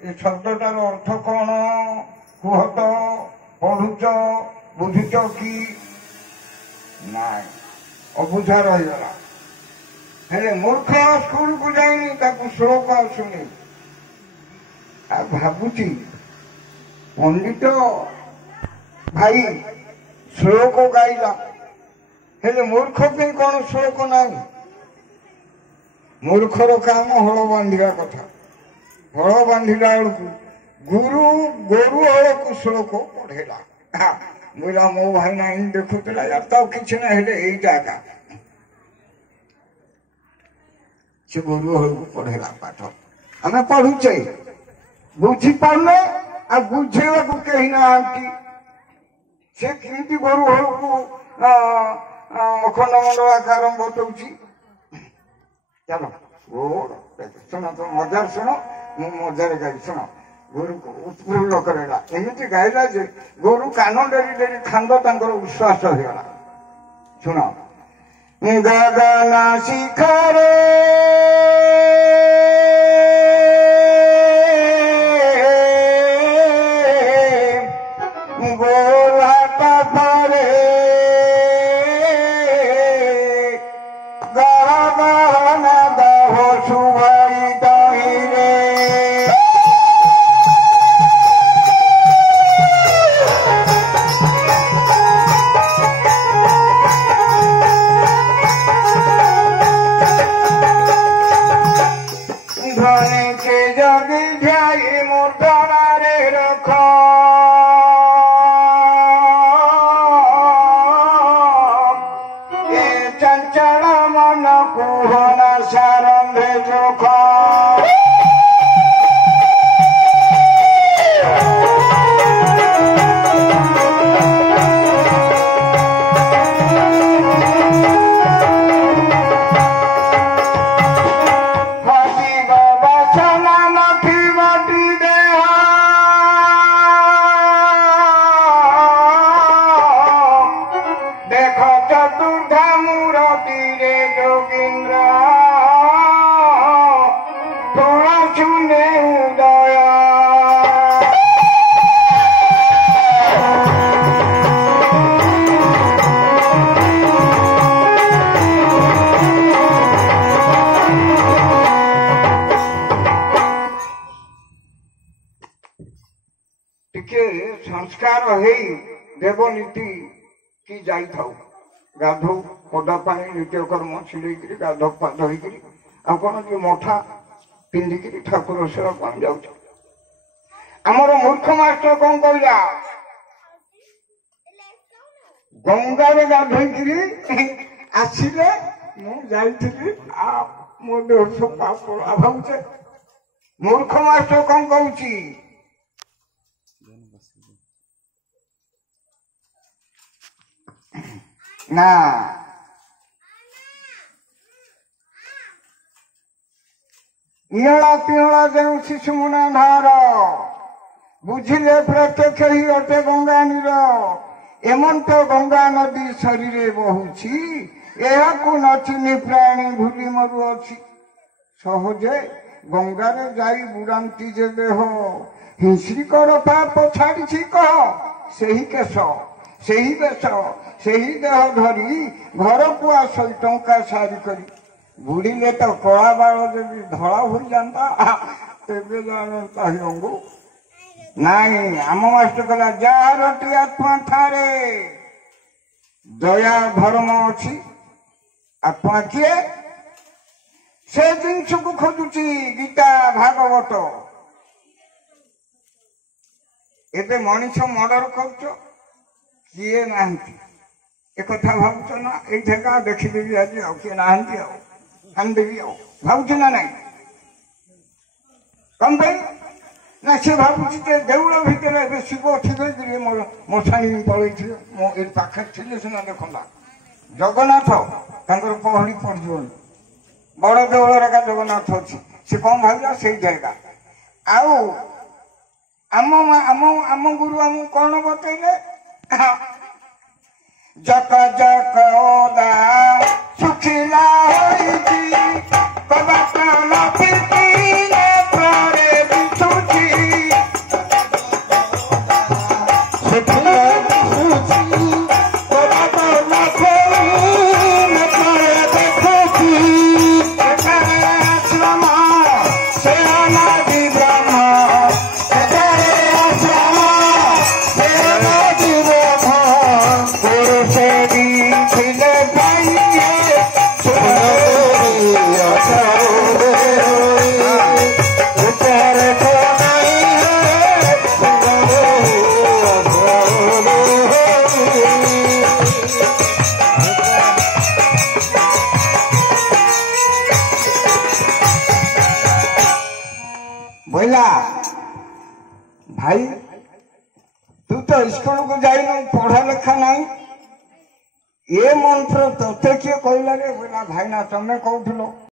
ए शब्दटार अर्थ कौन कुह तो पढ़ुच बुझुच कि ना अबुझा रहीगला हेले मूर्ख स्कूल को जाइनी ताकू श्लोक आसुनी भावुची पंडित भाई श्लोक गाइला हेले मूर्ख पे कौन श्लोक ना मूर्खर काम हल बांधा कथा हल बांधिला बेलू गुरु गोरु हल को श्लोक पढ़ेला बोला मो भाई ना देखुला यार तो किसी ना हेले यही जागा से गुरु हल को पढ़ेला पाठ आम पढ़ुचे बुझी पारे आ बुझेवा को कही ना से किमिति गुरु हल को अखंड मंडलाकार बताऊँ चलो शुण तुम मजार शुण मु मजार गाई शुण गुरु को उत्फुल्ल करेगा एमती गाइला जे गुरु कान डेरी डेरी खांद तांकर उश्वास होगला शुण गगन शिखरे गोलाटा भरे संस्कार है देवनीति की जाई थाउ गाधो पदा पानी नित्य कर्म छिड़े गाधो धोई कौन जो मठा पिंधिकी ठाकुर सेवा कौन जाऊ आमर मूर्ख मास्टर कौन कहला गंगार गाधोई आसिले मुझे मो देह सब पाप भावुचे मूर्ख मास्टर कौन कहूँ ना इला पिला जो शिशु मुना धार बुझिले प्रत्यक्ष ही अटे गंगा नीर एमंत गंगा नदी शरीर बहुची न चिन्ह प्राणी भूली मरुअछि सहजे गंगारे जाई बुड़ाती जे देह हिंस्रिकर पाप छाड़ी कह सही केश सही बेश सही देह धरी घर को आस टंका सारी करी बुड़ीले तो कला बाल जब धड़ा हो जाता तेरे जानता हिंगू नाई आम मास्टर कहला जार आत्मा थारे दया धर्म अच्छी आत्मा किए से जिनस को खोजुची गीता भागवत एबे मनीष मर्डर कर किए ना एक भावुच ना ये देखीदेवी आज आ किए ना हानदेवी भावुच ना ना कम भाई ना से भावुची देउल भितर शिव थे मशाणी पलि मो पाखे थे सीना देखा जगन्नाथ पहड़ी पड़ बड़ देवल रेखा जगन्नाथ अच्छी सी कौन भाविला से जाएगा आम गुरु आम कौन बतैले जक जक ओदा सुखिला होइची कबाटन पिटीले प्रे बिछुची नदी ब्रह्म सेठारे आश्रम प्रेम जीव पुरुष दीथिले पाइए बोला भाई तू तो स्कूल को जाइनु पढ़ा लेखा नहीं ये मंत्र तोते किए कहला रे बोला भाई ना तमें कौठुलो